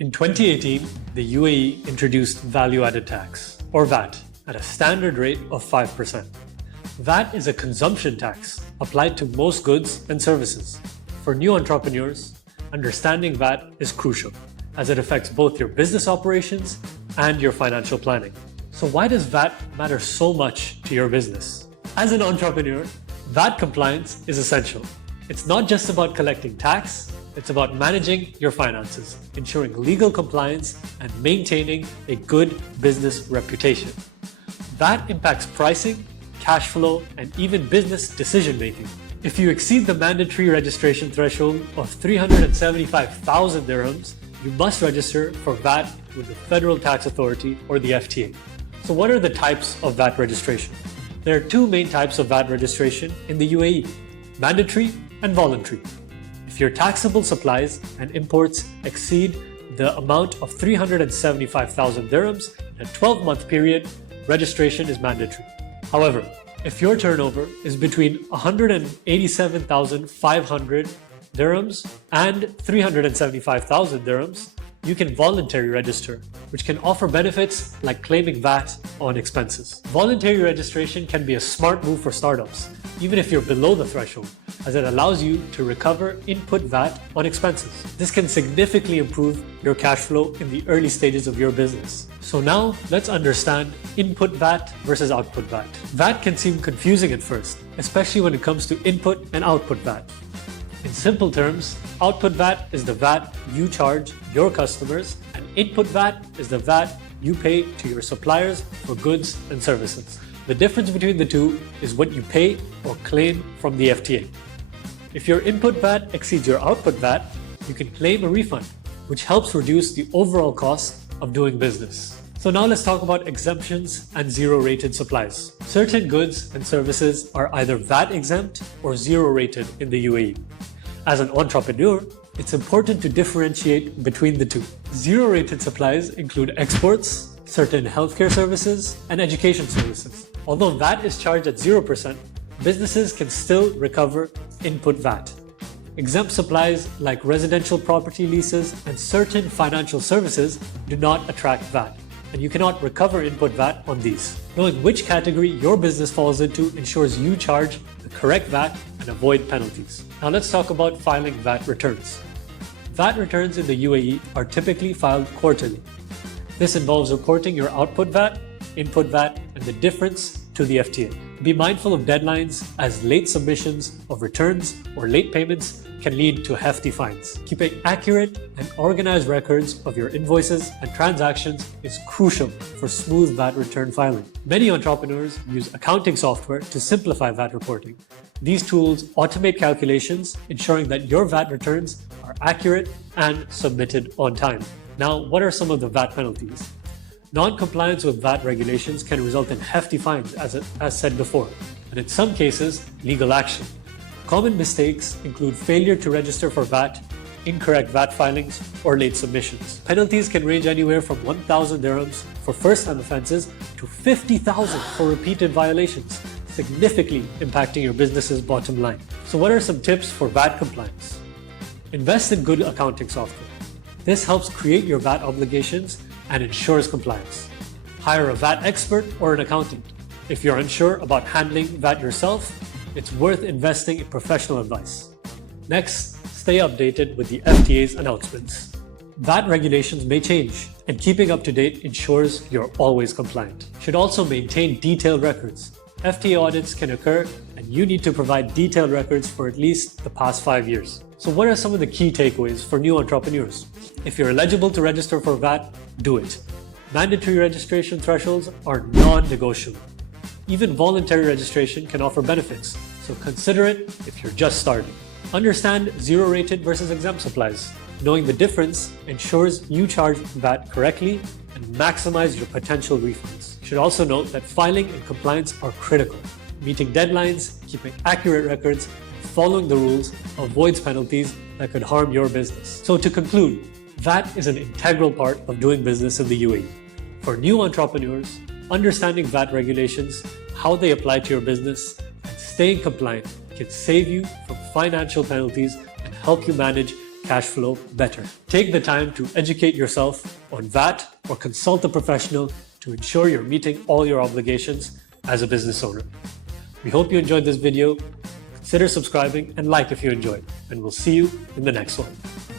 In 2018, the UAE introduced value-added tax, or VAT, at a standard rate of 5%. VAT is a consumption tax applied to most goods and services. For new entrepreneurs, understanding VAT is crucial, as it affects both your business operations and your financial planning. So why does VAT matter so much to your business? As an entrepreneur, VAT compliance is essential. It's not just about collecting tax, it's about managing your finances, ensuring legal compliance, and maintaining a good business reputation. VAT impacts pricing, cash flow, and even business decision-making. If you exceed the mandatory registration threshold of 375,000 dirhams, you must register for VAT with the Federal Tax Authority, or the FTA. So what are the types of VAT registration? There are two main types of VAT registration in the UAE: mandatory and voluntary. If your taxable supplies and imports exceed the amount of 375,000 dirhams in a 12-month period, registration is mandatory. However, if your turnover is between 187,500 dirhams and 375,000 dirhams, you can voluntary register, which can offer benefits like claiming VAT on expenses. Voluntary registration can be a smart move for startups, even if you're below the threshold, as it allows you to recover input VAT on expenses. This can significantly improve your cash flow in the early stages of your business. So now let's understand input VAT versus output VAT. VAT can seem confusing at first, especially when it comes to input and output VAT. In simple terms, output VAT is the VAT you charge your customers, and input VAT is the VAT you pay to your suppliers for goods and services. The difference between the two is what you pay or claim from the FTA. If your input VAT exceeds your output VAT, you can claim a refund, which helps reduce the overall cost of doing business. So now let's talk about exemptions and zero-rated supplies. Certain goods and services are either VAT exempt or zero-rated in the UAE. As an entrepreneur, it's important to differentiate between the two. Zero-rated supplies include exports, certain healthcare services, and education services. Although VAT is charged at 0%, businesses can still recover input VAT. Exempt supplies like residential property leases and certain financial services do not attract VAT, and you cannot recover input VAT on these. Knowing which category your business falls into ensures you charge the correct VAT and avoid penalties. Now let's talk about filing VAT returns. VAT returns in the UAE are typically filed quarterly. This involves reporting your output VAT, input VAT, and the difference to the FTA. Be mindful of deadlines, as late submissions of returns or late payments can lead to hefty fines. Keeping accurate and organized records of your invoices and transactions is crucial for smooth VAT return filing. Many entrepreneurs use accounting software to simplify VAT reporting. These tools automate calculations, ensuring that your VAT returns are accurate and submitted on time. Now, what are some of the VAT penalties? Non-compliance with VAT regulations can result in hefty fines, as said before, and in some cases, legal action. Common mistakes include failure to register for VAT, incorrect VAT filings, or late submissions. Penalties can range anywhere from 1,000 dirhams for first-time offenses to 50,000 for repeated violations, significantly impacting your business's bottom line. So what are some tips for VAT compliance? Invest in good accounting software. This helps create your VAT obligations and ensures compliance. Hire a VAT expert or an accountant. If you're unsure about handling VAT yourself, it's worth investing in professional advice. Next, stay updated with the FTA's announcements. VAT regulations may change, and keeping up to date ensures you're always compliant. You should also maintain detailed records. FTA audits can occur, and you need to provide detailed records for at least the past 5 years. So what are some of the key takeaways for new entrepreneurs? If you're eligible to register for VAT, do it. Mandatory registration thresholds are non-negotiable. Even voluntary registration can offer benefits, so consider it if you're just starting. Understand zero-rated versus exempt supplies. Knowing the difference ensures you charge VAT correctly and maximize your potential refunds. You should also note that filing and compliance are critical. Meeting deadlines, keeping accurate records, and following the rules avoids penalties that could harm your business. So to conclude, VAT is an integral part of doing business in the UAE. For new entrepreneurs, understanding VAT regulations, how they apply to your business, and staying compliant can save you from financial penalties and help you manage cash flow better. Take the time to educate yourself on VAT or consult a professional to ensure you're meeting all your obligations as a business owner. We hope you enjoyed this video. Consider subscribing and like if you enjoyed, and we'll see you in the next one.